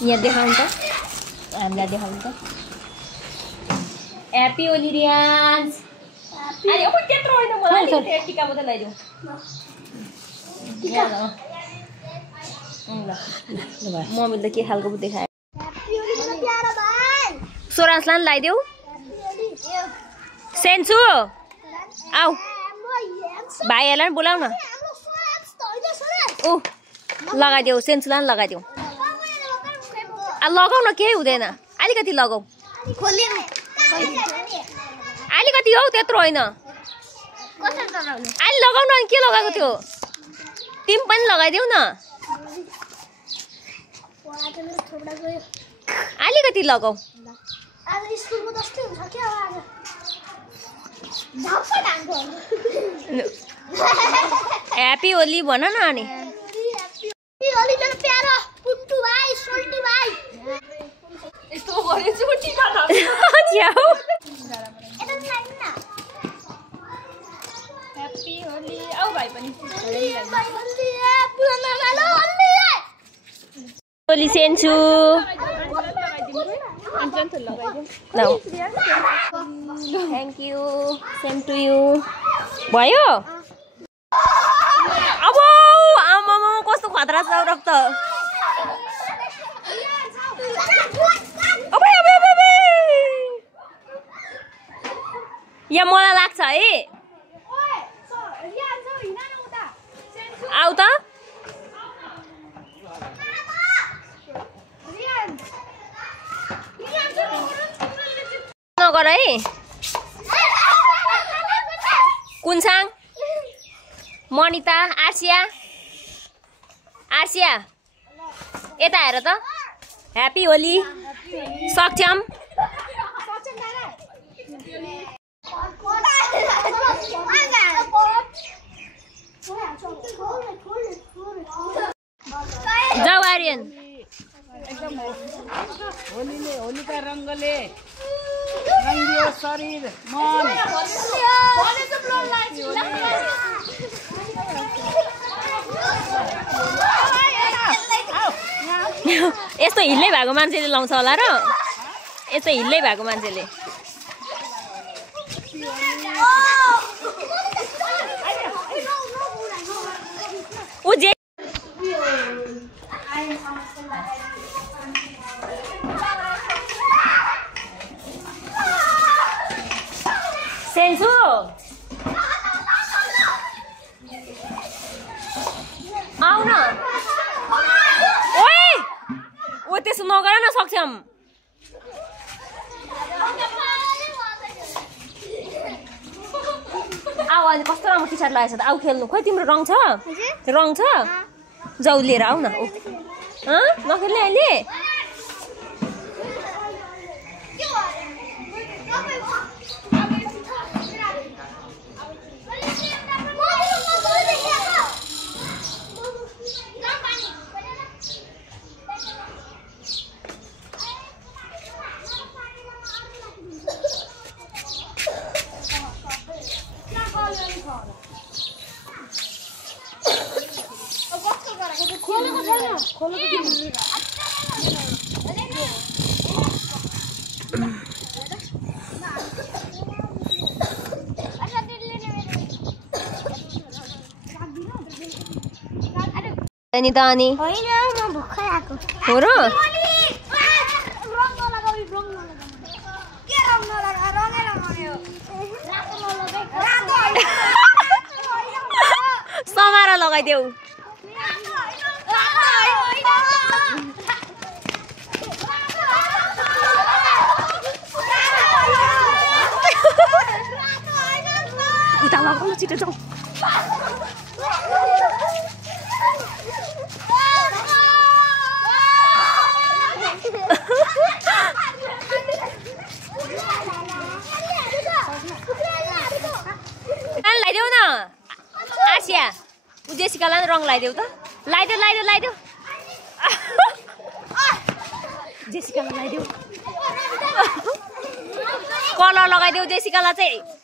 यहाँ देखाउनु त हामीलाई देखाउनु त ह्यापी होली रियान्स अरे ओ त्यत्रो होइन मलाई टिका मात्रै लगाइदिउँ मम्मीले त के खालको पो देखायो सोरासलाई लगाइदेऊ सेन्सु आऊ भाइहरूलाई पनि बोलाऊ न ऊ लगाइदेऊ सेन्सुलाई पनि लगाइदेऊ लगाउ न केही हुँदैन अलिकति लगाऊ अलिकति हौ त्यत्रो होइन अलि लगाउ न के लगाएको थियो तिमी पनि लगाइदेऊ न अलिकति लगाऊ ह्यापी होली भन न अनि होली सेन्सु thank you same to you भयो अब आमामा कस्तो खतरा छ रक्त यहाँ मलाई लाग्छ है आऊ त नगर है कुनसाङ मनिता आर्सिया यता हेर त ह्यापी होली सक्षम जाऊ आर्यन होलीका रङ्गले रङ्गियो शरीर मन यस्तो हिल्लै भएको मान्छेले लाउँछ होला र यस्तो हिल्लै भएको मान्छेले उ जे सेन्सु आऊ न ओए ओ त्यसो नगर न सक्षम आऊ अहिले कस्तो राम्रो टी सर्ट लगाएछ त आऊ खेल्नु खोइ तिम्रो रङ छ जाऊ लिएर आऊ न नखेल्ने अहिले नि त अनि होइन म भर्खर आएको हो र समारा लगाइदेऊ उता लगाउनु छिटो जाऊ लगाइदेऊ न आसिया जेसिकालाई रङ लगाइदेऊ त लगाइदेऊ जेसिकालाई लगाइदेऊ कलर लगाइदेऊ जेसिकालाई चाहिँ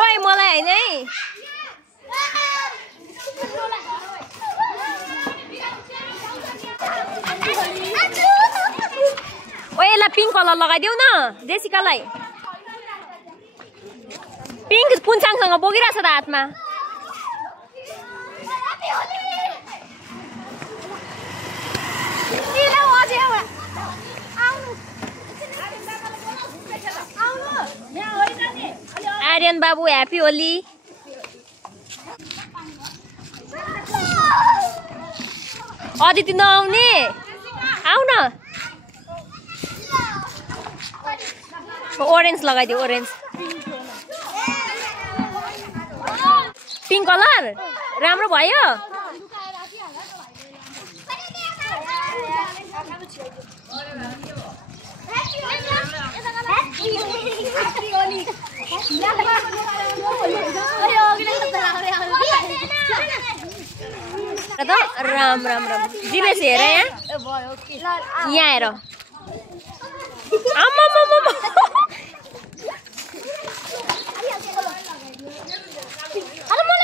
ओइ मलाई हैन है ओ यसलाई पिङ्क कलर लगाइदेऊ न जेसिकालाई पिङ्क पुन्छाङसँग बोकिरहेछ त हातमा आर्यन बाबु ह्याप्पी होली अदिति नआउने आउ न ओरेन्ज लगाइदियो ओरेन्ज पिङ्क कलर राम्रो भयो राम राम राम दिवेश हेर यहाँ हेर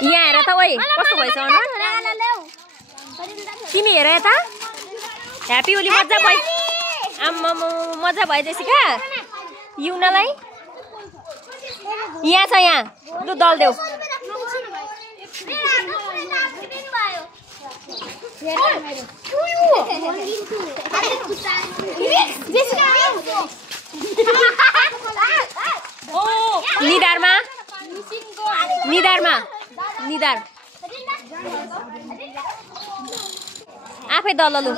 यहाँ हेर त ओइ कस्तो भएछ अनुहार तिमी हेर यता ह्याप्पी होली मजा भयो आम्मा मजा भयो जेसिका युनालाई यहाँ छ यहाँ लु दल देऊ निधारमा निधारमा निधार आफै दल लु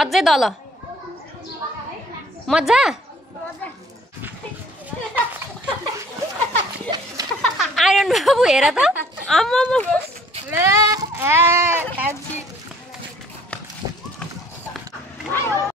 अझै दल मजा आर्यन बाबु हेर त आम्मा